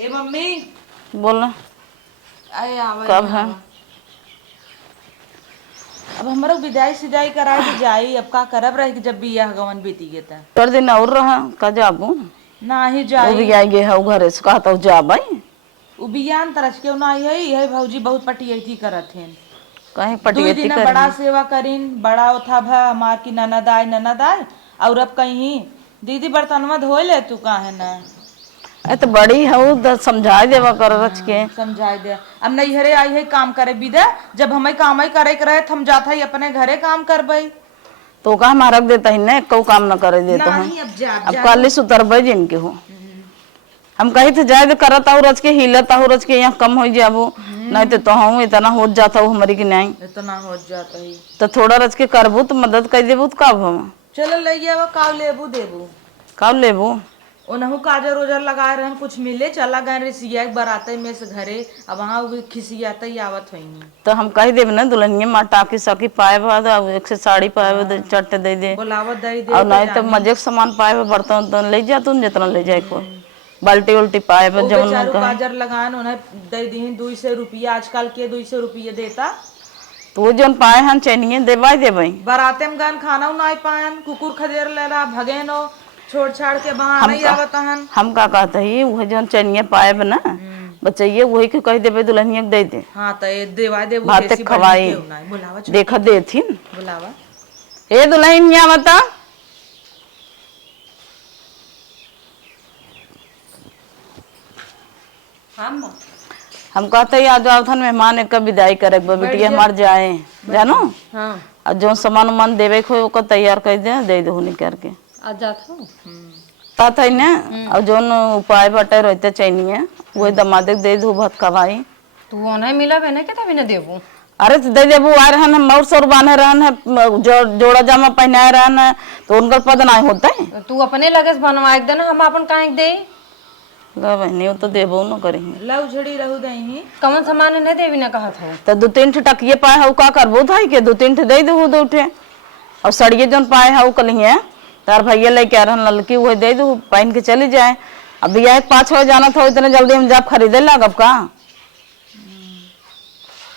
ए mummy बोलना आए आवा कब है? अब हमारा विदाई सिदाई कराए तो जाई अब का करब रहे कि जब बियाह गवन बीती गे त कर दिन और रहा का जाबू ना ही वो जाई भी आई गे है घरे से कहता हूँ जा भाई उ बियान तरस के ना है भौजी बहुत पटियती करत हैं कहीं दुई पटियती दिन कर बड़ा सेवा करीन बड़ा उठा भा हमार की ननद आए और अब कहीं दीदी बर्तनवा धो ले तू काहे ना अरे तो बड़ी है वो तो समझा देवा कर रच के समझाई दे अब नैहरे आई है काम करे बिदा जब हमें काम ही करे के रहे हम जाता ही अपने घरे काम करबई तो का हम रख देता ही ना कौ काम न करे देता हूँ नहीं अब जा अब काली सुतर भाई जिनके हो हम कहीं थे जाए करता हूँ रच के हिलता हूँ रच के यहाँ कम हो जाबो नहीं तो हम इतना हो जाता हूँ हमारी की नहीं इतना हो जाता ही तो थोड़ा रच के करबू तो मदद कर देबू तो कब हम चलो ले जाओ काव लेबू देबू कब लेबू ओनहु काजर ओजर लगाए रहन कुछ मिले चला गए रिसिया बराते में से घरे अब वहाँ खिसियाते ही आवत हुई तो हम कह देब ना दुल्हनिया माँ टाकी सकी पाए बाद एक से साड़ी पाए चट दे दे बोलावत दई दे और नहीं तो मजे के सामान पाए बर्तन तो ले जा तुम जितना ले जाए कोई बाल्टी उल्टी पाए वो जमन बेचारू कहे काजर लगान उन्हें दे दी 200 रुपया आजकल के 200 रुपये देता तो वो जौन पाए हन चैनिए देवाई देबई बराते में गन खाना नहीं पायन कुकुर खदेर ले रहा भगेन हो छोड़ छाड़ के बहाना नहीं आवत हन हम का कहते ही वह जौन चैनिए पाए ना बचैये वही के कह देबे दुल्हनिया के दे दे हाँ तो ये देवा दे भाते खवाई बुलावा देखा देथिन बुलावा ए दुल्हनिया बता हम कहते आज आओ थन मेहमान एक विदाई करे बेटिया हमार जाए जानो हाँ और जो सामान उमान देवे को ओकर तैयार कर दे दो निकर के आज जात हो तात है ना और जोन उपाय बटे रहते चाहिए वही दमादे दे दो भात खवाई तू नहीं मिला बहने के तभी न देबू अरे तो दे देबू आ रहन हम और सर बांधे रहन है जोड़ा जामा पहनाए रहन है तो उनका पद नहीं होता है तू अपने लगे बनवा देना हम अपन काहे दे बहनी तो देबो न करी लव झड़ी रहू दही कौन सामान नहीं देवी ना कहा था तो 2-3 टकिए पाए हऊ का करबो थाई के 2-3 दे दो 2 उठे और सड़िए जोन पाए हऊ कलिए तार भैया लेके आ रहन ललकी वो दे दो पहन के चली जाए अब भैया 5-6 जाना था इतने जल्दी हम जाब खरीदे लागब का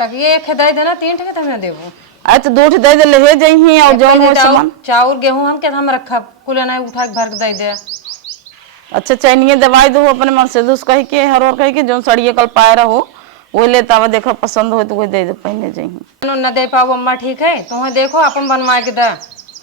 टकिए एक दे देना 3 टके तुम देबो अरे तो 2 दे दे ले जइही और जोन हो सामान चाउर गेहूं हम के हम रखा कुल नहीं उठा के भर के दे दे अच्छा चैनिए दवाई दो अपने मन से दूस कह के हर और कह के जो सड़िए कल पाए रहो वो लेता हुआ देखो पसंद हो तो वो दे दो पहने जाइए न दे पाओ अम्मा ठीक है तुम्हें देखो अपन बनवा के दा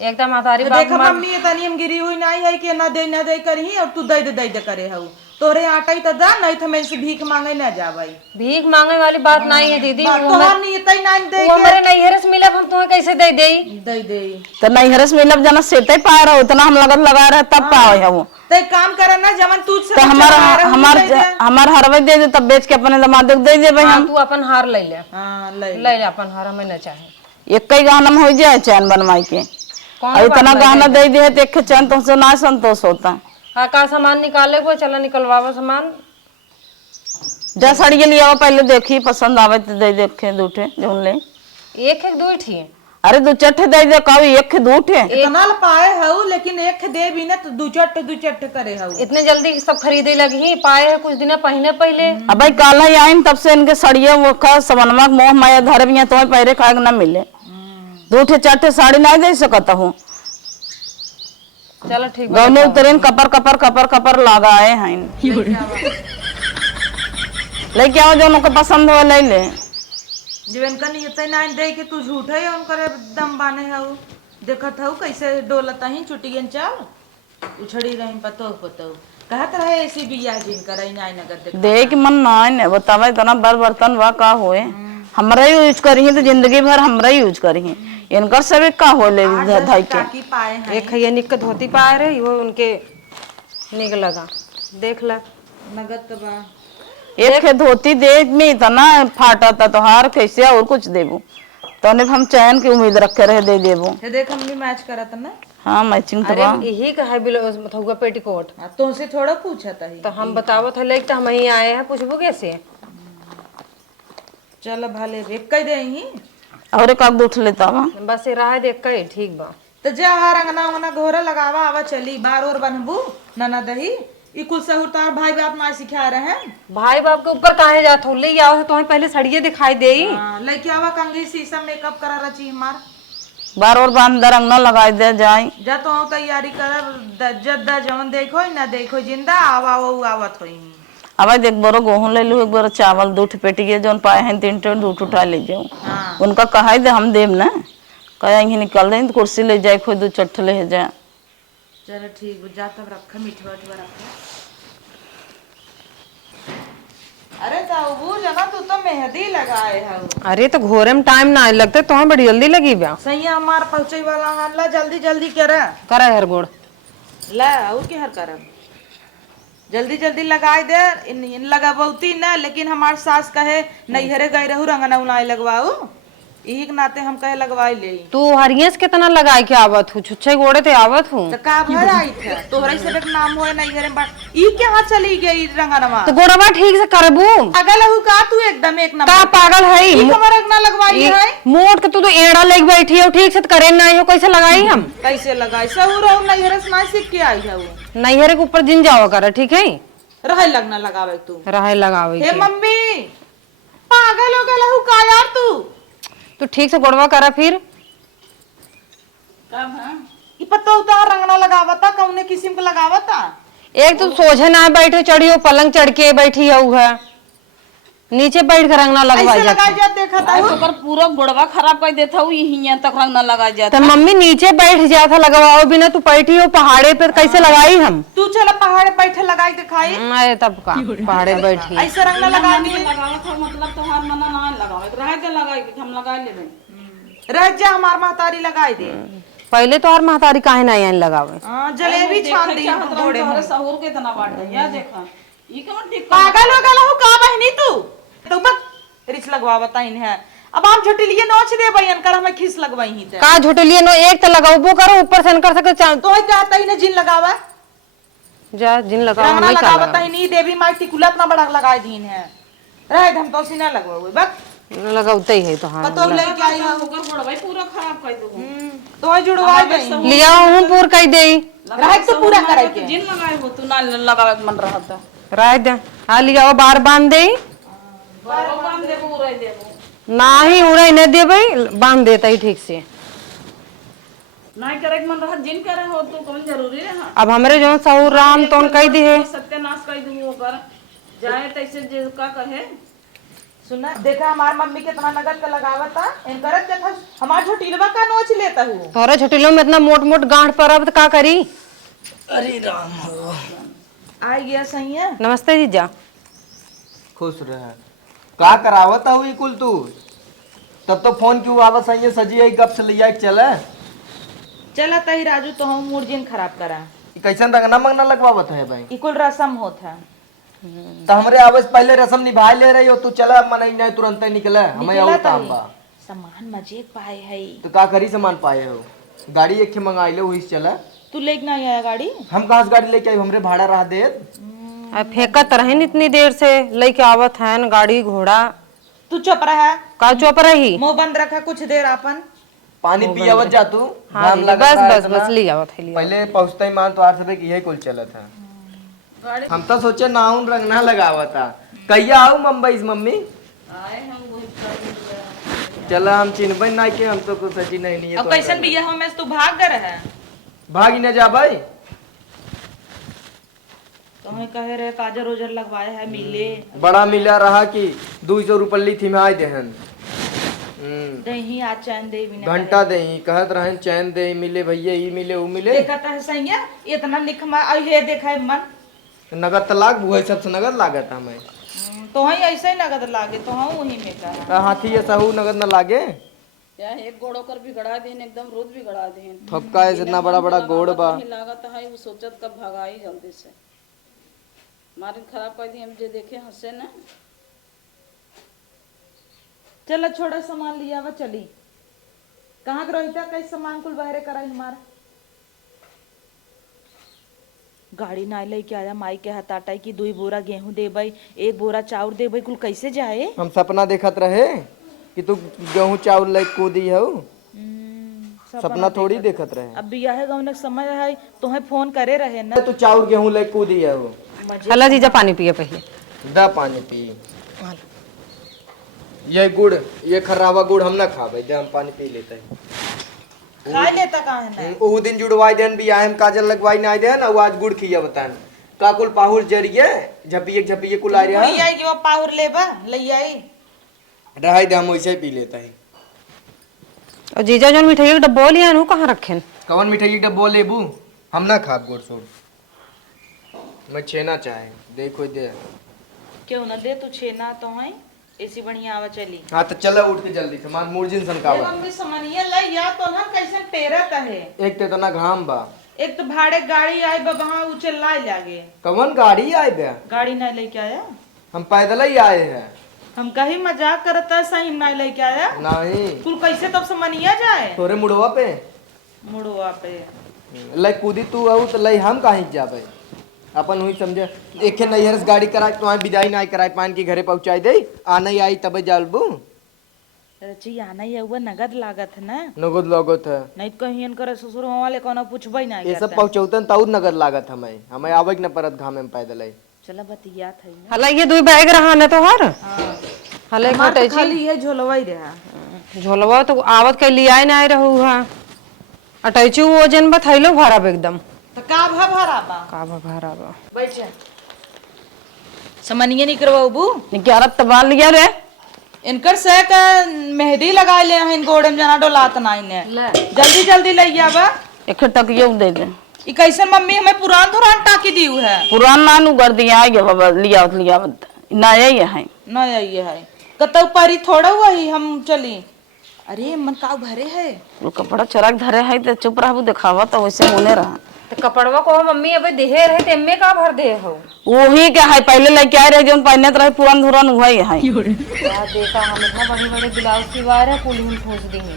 एकदम हतारी देखो मम्मी ये तनी हम गिरी हुई नहीं है कि ना दे करही और तू दे करे हऊ तोरे आटा ही तो दा नहीं तो मैं से भीख मांगे ना जा भाई भीख मांगे वाली बात नहीं है दीदी तोहर नहीं तई नहीं दे के हमरे नहीं हरस मिलब हम तुम्हें कैसे दे दे तो नहीं हरस मिलब जना सेते पाए रहो इतना हम लगन लगा रहे तब पाए है वो तो काम करे ना जवन तू से तो हमार हरवे दे दे तब बेच के अपने दमाद दे दे भाई हम तू अपन हार ले ले हां ले अपन हार हमें ना चाहे एक ही गहना में हो जाए चैन बनवाई के और इतना गहना दे दे तो एक चैन तुमसे ना संतोष होता हाँ का सामान निकाले वो चला निकलवावा सामान जा साड़ी के लिए आओ पहले देखी पसंद आवे तो दे देखे दूठे जोन ले एक दो थी अरे 2 दे दे कभी 1-2 इतना पाए हऊ लेकिन एक दे भी ना तो 2 करे हऊ इतने जल्दी सब खरीदे लगी पाए है कुछ दिन पहले अब भाई काला ही आइन तब से इनके सड़िया वो का समनमा मोह माया धर भी तो पहरे खाए ना मिले 2-4 साड़ी नहीं दे सकता हूँ चलो ठीक गौने उतरे कपर कपर कपर कपर लगाए हैं लेके आओ जो उनको पसंद हो ले ले जीवन का नहीं इतना नहीं दे के तू झूठ है उनकर दम बाने है देखत हूँ कैसे डोलता ही चुटियन चाल उछड़ी रही पतो कहत रहे ऐसी बिया जिन कर नहीं नगर देख मन ना बतावा इतना बर्तन वा का होए हमरा यूज करी तो जिंदगी भर हमरा यूज करी इनकर सब का हो ले धाई के एक ये निक धोती पाए रहे वो उनके निक लगा देख ला नगद का बा एक धोती देख में इतना फाटा था तो हार कैसे और कुछ देबू तो हम चैन की उम्मीद रखे रहे दे देबू ये देख हम भी मैच करा था ना हाँ मैचिंग तो यही का है बिलो पेटीकोट तुमसे थोड़ा पूछा था तो हम बतावो था लेक तो हम ही आए हैं पूछबो कैसे चल भाले एक कह दे ही और एक आग उठ लेता वा बस रहा देख के ठीक बा तो जा रंगना वंगना घोरा लगावा आवा चली बार और बनबू नना दही ई कुल सहूर तार भाई बाप ना सिखा रहे हैं। भाई बाप के ऊपर काहे जात हो, ले आओ तो पहले सड़िए दिखाई दे। लड़की आवा कंगी शीशा मेकअप करा रची हमार बार और बार अंदर अंगना लगा दे जाए। जा तो तैयारी कर जद्दा जवन देखो ना देखो जिंदा आवा वो आवत होई। अब देख बरो गेहूं ले लू, एक बार चावल 2 पेटी के जोन पाए हैं 3 2 उठा ले जाऊं। हाँ। उनका कहा दे हम देम ना, कहे यहीं निकल दे कुर्सी ले जाए कोई 2 चट्ट ले जाए। चलो ठीक जा तब रखा मीठा रखा। अरे ताऊ जना तू तो मेहंदी लगाए है। अरे तो घोरे में टाइम ना लगते तो बड़ी जल्दी लगी ब्या। सही हमार पहुंचे वाला हल्ला जल्दी जल्दी करे हर गोड़ ला और के हर करब जल्दी जल्दी लगाए दे। इन लगाबौती ना, लेकिन हमार सास कहे नैहरे गए रहू रंगना उनाई लगवाऊ, यही के नाते हम कहे लगवाई ले। तू हरियस कितना लगाई के आवत हूँ, छुच्छे गोड़े ते आवत हूँ तो का भर आई थे तोहरा से एक नाम होए नैहरे में ई के हाथ चली गई रंगनवा। तो गोड़वा ठीक से करबू। पागल हूँ का तू एकदम एक नंबर का पागल है ई कमर रंगना लगवाई है। मोट के तू तो एड़ा लेके बैठी हो, ठीक से करे नहीं हो, कैसे लगाई हम। कैसे लगाई सहूर और नैहरे से ना सीख के आई है वो। नैहरे के ऊपर जिन जाओ कर, ठीक है रहे लगना लगावे तू रहे लगावे हे मम्मी पागल हो गया हूँ का यार तू ठीक से गोड़वा करा फिर। ई पत्ता उतार रंगना लगावता कौने किस्म का लगावता। एक तो सोझे ना बैठे चढ़ी हो, पलंग चढ़ के बैठी है, नीचे बैठ कर रंगना लगवा ऐसे लगा जा देखा था ओकर पूरा गोड़वा खराब कर देता हूँ, यहीं तक रंग ना लगा जाता। तो मम्मी नीचे बैठ जाता लगवाओ बिना, तू बैठी हो पहाड़े पे कैसे लगाई हम। तू चला पहाड़ बैठे लगाई दिखाई अरे तब का पहाड़े बैठी ऐसे रंगना लगा दी मतलब तोहार मना ना लगावे रहे के लगाई के हम लगा लेबे। रह जा हमार महतारी लगाई दे। पहले तो हर महतारी काहे ना आइन लगावे। जलेबी छान दी घोड़े में सहूर के इतना बांट दे या देखा ई कौन ठीक पागल हो गया हूँ का बहनी तू तो बस रिच लगवावता इन्हें। अब आप झुटलिए नोच दे बयन कर हमें खीस लगवाई ही ते का झुटलिए नो एक तो लगाओ करो ऊपर से कर सके तो ही कहता ही ने जिन लगावा जा जिन लगाओ रंगना हमें लगावता ही नहीं देवी माई टिकुला इतना बड़ा लगाई दीन है रह हम तो सीना लगवाओ बस लगाते ही है तो हाँ पतो लेके आई है ओकर गोड़वा पूरा खराब कर दो तो ही जुड़वा दे लिया हूं पूर कह दे रह तो पूरा करे के जिन लगाए हो तू ना लगावे के मन रहा था राय दे हां लिया बार बांध दे बारो बांध दे पूरा देबो नाही उड़ाई न दे भाई बांध देता ही ठीक से नहीं करे के मन रहा जिन करे हो तो कौन जरूरी है। अब हमरे जो सहूर राम तोन कह दी है सत्यानाश कर दूं ओकर जाए तैसे जे का कहे। सुना देखा हमार मम्मी कितना नगद का लगावता इन करत देखा हमार छोटीलवा का नोच लेता हूँ तोरे छोटिलो में इतना मोट मोट गांठ पर अब का करी। अरे राम हो आ गया सही है। नमस्ते जीजा। खुश रह का करावत हुई कुल तू तब तो फोन क्यों आवत सही सजी है गप से लिया चले चला तही राजू तो हम मूर्जिन खराब करा कैसन रंगना मंगना लगवावत है भाई इकुल रसम होता तो हमरे आवाज पहले रसम निभाए ले रही हो तू चला मन नहीं तुरंत ही निकले हमें और काम बा सामान मजे पाए है तो का करी सामान पाए हो गाड़ी एक के मंगाई ले वही से चला तू लेके नहीं आया गाड़ी हम कहाँ से गाड़ी लेके आई हमरे भाड़ा रहा दे अब फेंकत रहन इतनी देर से लेके आवत है गाड़ी घोड़ा तू चुप रहा का चुप रही मुंह बंद रखा कुछ देर अपन पानी पियावत जा तू हाँ घाम जी, लगत बस रहा बस इतना। बस ले आवत है लिया पहले पहुंचता ही मान तो आठ सबे की यही कुल चला था हम तो सोचे नाउन रंगना लगावा था कहिया आऊ मुंबई से मम्मी चला हम चिन्हबन ना के हम तो कुछ सची नहीं है अब कैसन बिया हो में तू भाग गए है भागी न जा भाई तो हमें कहे रहे काजर ओजर लगवाए है मिले बड़ा मिला रहा कि 200 रुपये थी में आए देहन दही आ चैन दे बिना घंटा दे कहत रहन चैन दे मिले भैया ही मिले वो मिले देखता है सही है इतना निखमा ये देखा है मन नगद तलाक बुआ सबसे नगद लागत हमें तो ही ऐसे ही नगद लागे तो हम वही में कहा हाथी ये सहू नगद न लागे या एक गोड़ो कर भी गड़ा देन एकदम रोज भी गड़ा देन थपका है इतना बड़ा बड़ा गोड़ बा लागत है वो सोचत कब भगाई जल्दी से मारिन खराब कर दी हम जे देखे हंसे ना चलो छोड़ा सामान लिया वा चली कहाँ के रोहिता कई सामान कुल बहरे कराई हमारा गाड़ी ना लेके आया माई के हाथ आटा की 2 बोरा गेहूं देबै 1 बोरा चाउर देबै कुल कैसे जाए हम सपना देखत रहे कि तू गेहूं चावल ले कूदी हो सपना थोड़ी देखत रहे अब बियाह गौन समय है तोहे फोन करे रहे ना तू चाउर गेहूं ले कूदी हो हला जीजा पानी पिए पहले। दा पानी पी। ये गुड़, ये खराबा गुड़ हम ना खावे, दे हम पानी पी लेते हैं। खा लेता कहाँ है ना? वो दिन जुड़वाई देन भी आए हम काजल लगवाई ना देन और आज गुड़ खिया बताएं। का कुल पाहुर जरिए झपिए कुल आ रहा वही आई कि वो पाउर लेबा लई आई। रहाई दे हम वैसे ही पी लेते हैं। और जीजा जोन मिठाई का डब्बा लिया नु कहाँ रखे? कवन मिठाई की डब्बो लेबू? हम ना खाब गुड़ सोड़। मैं छेना चाहे, देखो दे। क्यों ना दे तू छेना तो है ऐसी बढ़िया आवा चली। हाँ तो चलो उठ के जल्दी सामान मुर्जिन सनकावा। हम भी समनिया लई या तो ना कैसे पेरत है। एक ते तना घाम बा। एक तो भाड़े गाड़ी आई बा वहां ऊंचे लाई लागे। कवन गाड़ी आए बे? गाड़ी नहीं लेके आया। हम पैदल ही आए हैं। हम कहीं मजाक करता सही नहीं लेके आया। नहीं। कुल कैसे तब समनिया जाए? तोरे मुड़वा पे? मुड़वा पे। लई कूदी तू आऊ तो लई हम काहे जाबे? अपन हुई समझे एक नैहर से गाड़ी कराए तो विदाई ना कराए पान की घरे पहुंचाई दे आना ही आई तबे जालबू। जी आना ही हुआ नगद लागत है ना। नगद लागत है नहीं तो कहीं इनकर ससुर वाले कोनो पूछबे ना। ये सब पहुंचौतन ताऊ नगद लागत हमें आवे न परत घामे में पैदल आई। चला बतिया था ना। हला ये दो बैग रहा न तो हर। हले हमार तो खाली है झोलवा ही रहा। झोलवा तो आवत के लिए आए ना आए रहू हा। अटैची वजन बथैलो भरा एकदम। तो का भा भरा बा? का भरा बा। बैठ जा। समनिया नहीं करवाऊ बू? ग्यारह तबा लिया रे। इनकर से का मेहंदी लगा ले हैं गोड़े में जना डोलात ना इने। जल्दी जल्दी लई आवा। एक टक ये दे दे। ई कैसे मम्मी हमें पुरान धुरान टाकी दी है। पुरान नानू कर दिया आगे बाबा लिया नया ही है। नया ये है। कतौ पारी थोड़ा हुआ ही हम चली। अरे मन का भरे है। वो कपड़ा चराक धरे है तो चुप रहबू दिखावा तो वैसे होने रहा। तो कपड़वा को मम्मी अबे देहे रहे तेमे का भर दे हो। वही क्या है पहले लेके आए रहे जो पहने तो रहे पुरान धुरान हुआ ही है। यार देखा हम इतना बड़ी बड़ी ब्लाउज सिवा रहे कुल हम ठोस देंगे।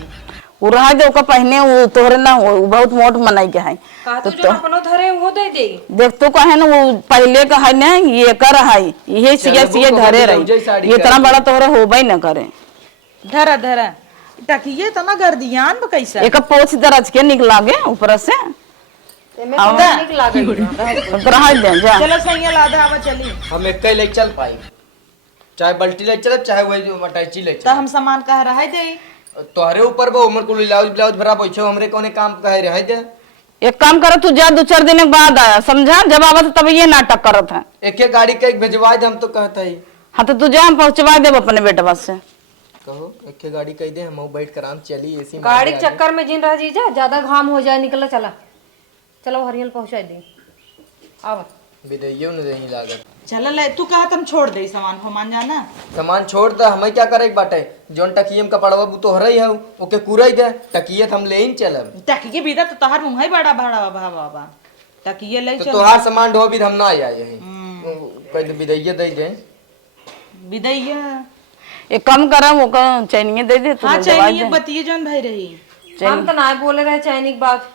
वो रहा जो का पहने वो तोहरे ना हो बहुत मोट मनाई के है। का तो जो अपनो धरे वो दे दे। देख तो कहे ना वो पहले का है ना ये कर है ये सिए धरे रही इतना बड़ा तोहरे होबे न करे। धरा धरा टकिए तो ना गर्दियान कैसा। एक पोछ दरज के निकला गे ऊपर से। तेमे तो निक लागे। रहा दे जा। चलो सैया लादा आवा चली। हम एक ले चल पाई चाहे बल्टी ले चल चाहे वही जो अटैची ले तो चल। हम सामान कह रहा है दे। तोहरे ऊपर बा उमर कुल ब्लाउज भरा बैठो हमरे कोने काम कहे रहे दे। एक काम कर तू जा 2-4 दिन के बाद आया समझा जब आवत तब ये नाटक करत है। एक गाड़ी के भेजवा दे हम तो कहता ही। हाँ तो तू जा हम पहुंचवा देब अपने बेटवा से। कहो एक गाड़ी कह दे हम बैठ कर आराम चली एसी गाड़ी के चक्कर में जिन रह जीजा ज्यादा घाम हो जाए निकल चला। चलो हरियल पहुंचा दे। आवा विदैयो न देही लागत। चल ले तू कहा तुम छोड़ दे सामान फमान जाना। सामान छोड़ दे हमें क्या करे बाटे जोन टकियम कपड़वा बु तो हरई है ओके कुरई दे टकियत हम लेइन चलब। टकिए बीदा तो तहार मुंह ही बड़ा भाड़ा बा बाबा। टकिए ले तो चल। तोहार सामान ढो भी हम ना आया यही कह विदैयो दे दे विदैया। एक काम करा वो का चैनिए दे दे तू हां दवा चाहिए दे। बतिए जोन भाई रही। हम तो ना बोले रहे चैनिक बात।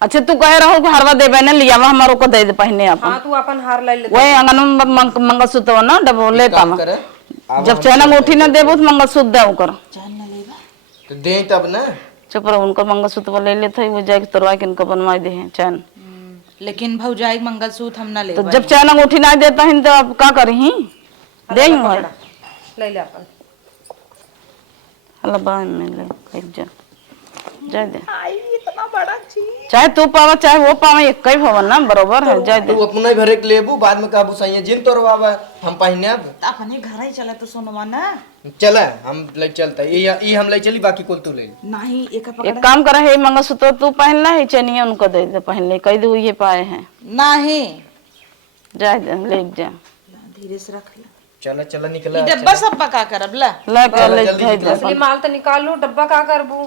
अच्छा तू कह रहा हो कि हरवा देबे न लियावा हमारो को दे दे पहने अपन। हां तू अपन हार ले ले। वही अंगन में मंगलसूत्र ना डबो लेता काम मैं करे जब चैन अंगूठी न देबो तो मंगलसूत्र दे ओकर। चल न लेबा। तो दे तब ना चुप रहो उनको मंगलसूत्र ले लेते वो जाके तोरवा के इनको बनवा दे हैं चैन। लेकिन भौजाई मंगलसूत्र हम ना तो लेबा। जब चैन अंगूठी ना देता है तो अब का करही दे ले ले अपन। अल्लाह बा में ले कह जा जाए दे। आई इतना बड़ा चीज। चाहे तू पावा चाहे वो पावा एक ही भवन ना बरोबर है जाए दे। तू अपना ही भरे के लेबू बाद में कहबू सही जिन तोरवावा हम पहने अब अपने घर ही चले तो सोनवा ना। चल हम ले चलता ये हम ले चली बाकी कुल तू ले नहीं एक एक काम कर है मंगलसूत्र तू पहनना है चैनिया उनको दे दे पहन ले कह दे ये पाए हैं नहीं। जाए दे ले जा धीरे से रख ले। चला निकला डब्बा सब पका कर अब ला। ले कर ले जाए दे असली माल तो निकाल लो डब्बा का करबू।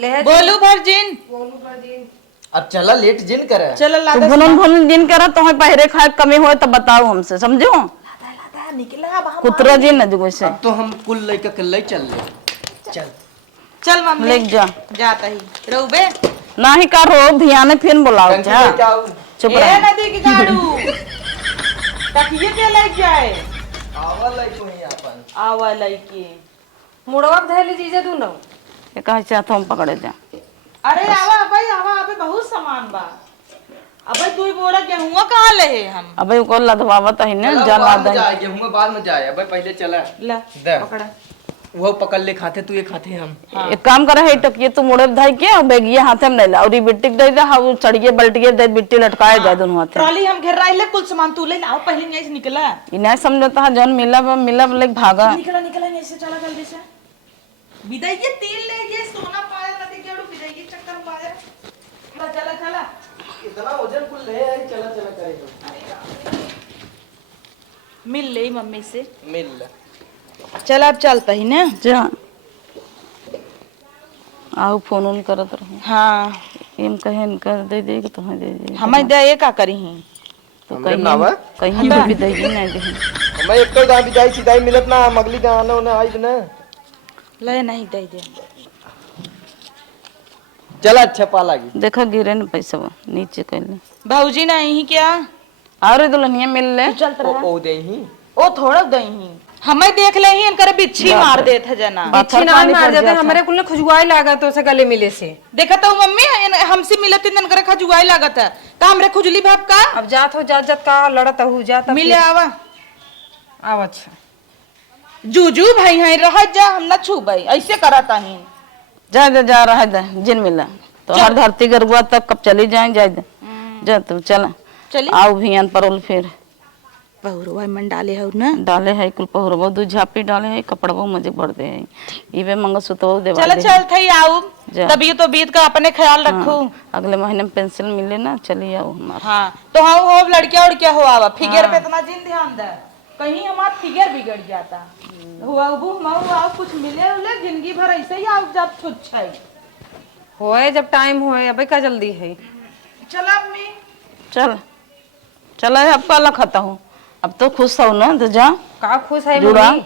ले बोलू भरजिन। अब चला लेट जिन करे चल ला तू भुनन भुनन दिन करा तो है पहरे खाए कमी होए तो बताओ हमसे समझो लादा निकला बाहर। कुतरा जी न जो से अब तो हम कुल लेके के ले चल ले चल चल मम्मी ले जा जाता ही रहूबे। ना ही का रो भियाने फिर बुलाओ टंकी जा लेके आओ चुप ए रह नदी की झाड़ू तकिए के ले जाए। आवा ले तू ही अपन आवा लईकी। मुड़वा धैली जीजा तू न। एक चाहता हम पकड़े जा अरे आवा भाई आवा अबे बहुत सामान बा। अबे तू ही बोरा गेहूं कहाँ ले हम अबे को लदवावत है ना जल बाद में आदा जाए गेहूं बाद में जाए अबे पहले चला ला दे पकड़ा वो पकड़ ले खाते तू ये खाते हम एक काम करे है टकिए तू मुड़े धाई के और बैगिया हाथे में ले ला और ये बिट्टी दे दे हाउ चढ़िए बल्टिए दे बिट्टी लटकाए जाए दोनों हाथे ट्रॉली हम घेर रही ले कुल सामान तू ले लाओ पहले यहीं से निकला इन्हें समझता है जौन मिला लाइक भागा निकला निकला यहीं से चला जल्दी से विदाई ये तेल ले ये सोना पाया ना के केड़ू विदाई ये चक्कर में पाया चला चला इतना वजन कुल ले आई चला चला करेगा मिल ले मम्मी से मिल ले चल अब चलता ही ना जा आओ फोन ऑन करत रहो हाँ एम कहे कर दे दे तुम्हें दे दे हमें दे ये का करी ही तो हमरे नावा कहीं भी दे नहीं दे मैं एक तो दा बिदाई सिदाई मिलत ना मगली गाना उन्हें आई ना ले नहीं दे दे चला अच्छा पा लागी देखो गिरे न पैसा नीचे कैले भाऊजी नहीं क्या और दुल्हनिया मिल ले चलत रहा ओ दे ही ओ थोड़ा दई ही हमें देख ले ही इनकर बिच्छी मार देत है जना अच्छी ना मार जाते हमारे कुल खुजवाई लागा तो से गले मिले से देखा तो मम्मी हमसे मिलत इन करे खजुआई लागत है तो हमरे खुजली भाप का अब जात हो जात का लड़त हो जात मिले आवा आव अच्छा जूजू भाई है रह जा हम ना छूबई ऐसे करता ही जा रहा है जिन मिला तो हर धरती गरुआ तक कब चली जाए जाए दे जा तू चला चली आओ भियन परोल फिर बहुरवा मन डाले हो ना डाले है कुल पहुरबो दू झापी डाले है कपड़बो मजे बढ़ दे है इवे मंगलसूत्र देवा चल दे चल थई आओ जा। तभी तो बीत का अपने ख्याल रखो अगले महीने में पेंसिल मिले ना चली आओ हमारा हाँ तो हाँ हो लड़किया उड़किया हो आवा फिगर पे इतना जिन ध्यान दे कहीं हमारा फिगर बिगड़ जाता हुआ वो आओ कुछ मिले उले जिंदगी भर ऐसे ही आओ जब छुच्छा होए जब टाइम होए अबे का जल्दी है चला अम्मी चल चला अब का लखता हूँ अब तो खुश हो ना तो जा का खुश है जुड़ा मम्मी